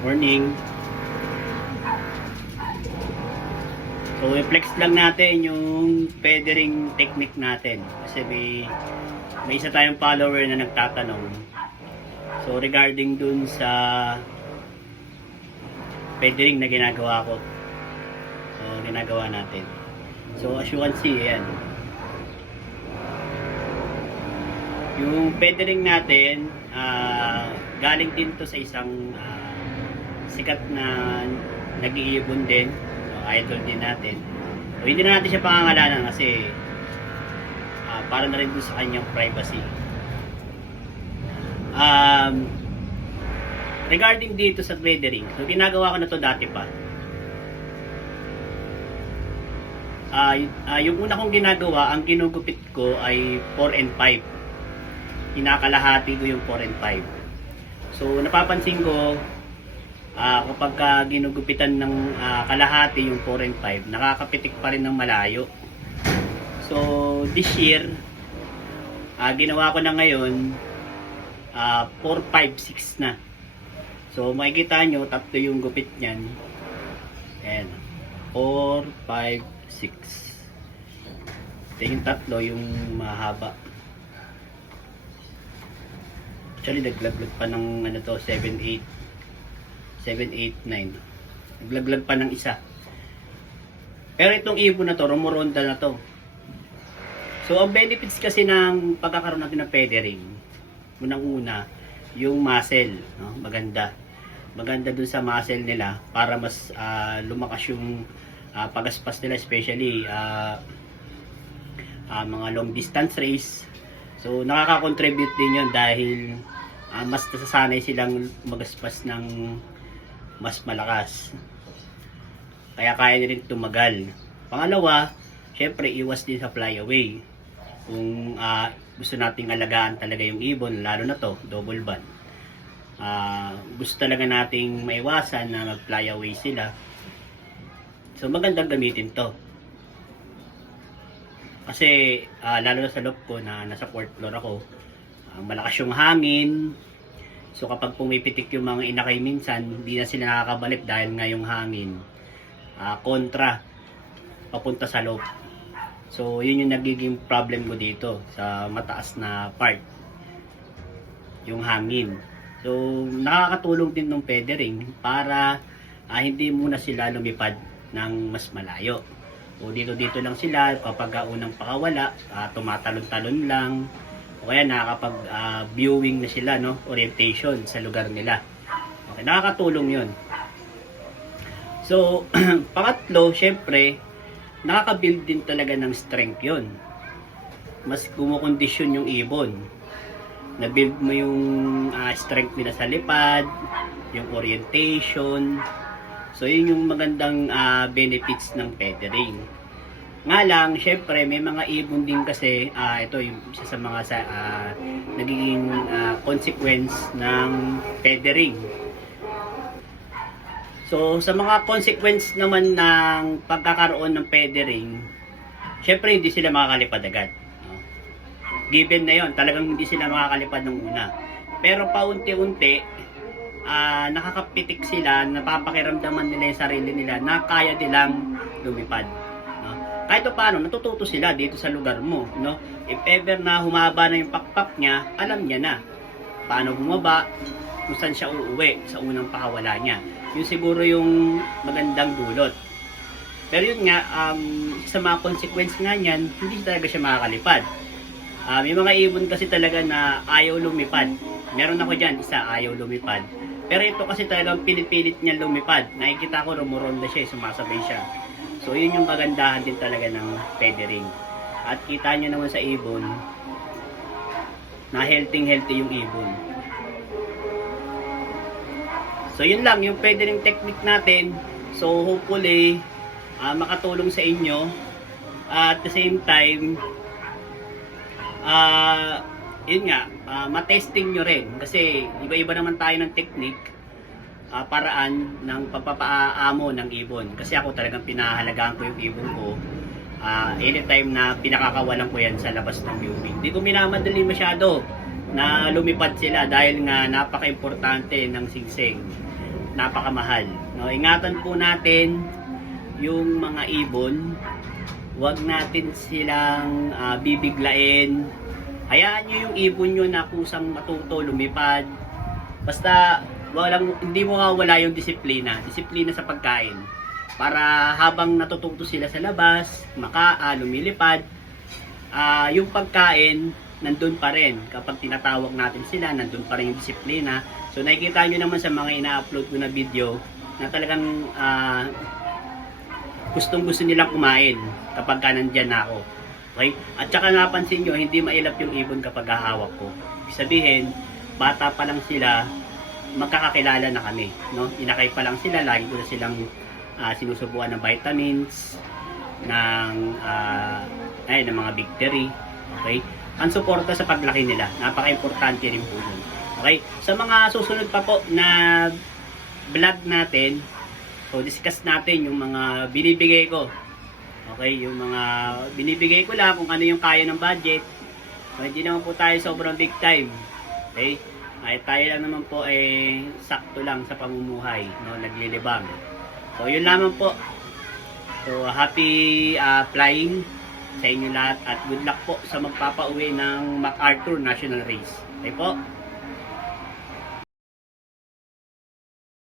Morning. So, i-flex lang natin yung feathering technique natin. Kasi may isa tayong follower na nagtatanong. So, regarding dun sa feathering na ginagawa ko. So, ginagawa natin. So, as you can see, ayan. Yung feathering natin, galing din to sa isang sikat na nag-iibon din. Idol din natin. So, hindi na natin siya pangangalanan kasi para na rin doon sa kanyang privacy. Regarding dito sa feathering, so ginagawa ko na to dati pa. Yung una kong ginagawa, ang ginugupit ko ay 4 and 5. Kinakalahati ko yung 4 and 5. So napapansin ko, kapag ginugupitan ng kalahati yung 4 and 5, nakakapitik pa rin ng malayo. So this year, ginawa ko na ngayon 4, 5, 6 na. So makikita nyo, tatlo yung gupit nyan. Ayan, 4, 5, 6. Ito yung tatlo, yung mahaba. Actually naglaglag pa ng ano to, 7, 8, 9. Naglaglag pa ng isa. Pero itong ibon na to, rumuronda na to. So ang benefits kasi ng pagkakaroon natin ng feathering, unang-una, yung muscle, no? Maganda dun sa muscle nila para mas lumakas yung pagaspas nila, especially mga long distance race. So nakaka-contribute din yun dahil mas nasasanay silang magaspas ng mas malakas. Kaya kaya nila tumagal. Pangalawa, syempre iwas din sa flyaway. Kung gusto nating alagaan talaga yung ibon, lalo na to, double band. Gusto talaga nating maiwasan na mag-flyaway sila. So magandang gamitin to. Kasi lalo na sa loft ko na nasa 4th floor ako, malakas yung hangin. So kapag pumipitik yung mga inakay minsan, hindi na sila nakakabalik dahil nga yung hangin kontra papunta sa loob. So yun yung nagiging problem ko dito sa mataas na part, yung hangin. So nakakatulong din ng feathering para hindi muna sila lumipad ng mas malayo. O dito lang sila kapag unang pakawala, tumatalon-talon lang. O kaya nakakapag viewing na sila, no? Orientation sa lugar nila. Okay, nakakatulong yun. So, pangatlo, syempre, nakaka-build din talaga ng strength yun. Mas kumukondisyon yung ibon. Na-build mo yung strength nila sa lipad, yung orientation. So, yun yung magandang benefits ng feathering. Nga lang, syempre, may mga ibon din kasi, ito yung isa sa mga nagiging consequence ng feathering. So, sa mga consequence naman ng pagkakaroon ng feathering, syempre, hindi sila makakalipad agad. No? Given na yon, talagang hindi sila makakalipad ng una. Pero paunti-unti, nakakapitik sila, napapakiramdaman nila yung sarili nila na kaya nilang lumipad. Kahit paano, natututo sila dito sa lugar mo, no? If ever na humaba na yung pakpak niya, alam niya na paano bumaba, kung saan siya uuwi sa unang pakawala niya. Yun siguro yung magandang dulot. Pero yun nga, sa mga consequence nga niyan, hindi talaga siya makakalipad. May mga ibon kasi talaga na ayaw lumipad. Meron ako dyan, isa ayaw lumipad. Pero ito kasi talagang pilit-pilit niya lumipad. Nakikita ko rumuronda siya, sumasabay siya. So yun yung kagandahan din talaga ng feathering. At kita nyo naman sa ibon na healthy yung ibon. So yun lang yung feathering technique natin. So hopefully makatulong sa inyo. At the same time yun nga, matesting nyo rin. Kasi iba-iba naman tayo ng technique, paraan ng pagpapaamo ng ibon. Kasi ako talagang pinahalagaan ko yung ibon ko. Anytime na pinakakawalan ko yan sa labas ng viewing. Hindi ko minamadali masyado. na lumipad sila dahil nga napaka-importante ng singsing. Napakamahal. No, ingatan po natin yung mga ibon. Huwag natin silang bibiglain. Hayaan nyo yung ibon nyo na kusang matuto, lumipad. Basta hindi mo mawala yung disiplina. Disiplina sa pagkain. Para habang natututo sila sa labas, lumilipad, yung pagkain, nandun pa rin. Kapag tinatawag natin sila, nandun pa rin yung disiplina. So nakikita nyo naman sa mga ina-upload ko na video na talagang gustong gusto nilang kumain kapag nandyan na ako. Okay? At saka napansin nyo, hindi mailap yung ibon kapag hahawak ko. Ibig sabihin, bata pa lang sila, magkakakilala na kami. No? Inakay pa lang sila, lagi ko na silang sinusubuan ng vitamins, ng mga victory. Okay? Ang suporta sa paglaki nila, napaka-importante rin po yun. Okay? Sa mga susunod pa po na vlog natin, so discuss natin yung mga binibigay ko. Okay, yung mga binibigay ko lang kung ano yung kaya ng budget. So, hindi naman po tayo sobrang big time. Okay? Ay tayo lang naman po sakto lang sa pamumuhay, no, naglilibang. So, yun lamang po. So, happy flying sa inyo lahat at good luck po sa magpapauwi ng MacArthur National Race. Okay po?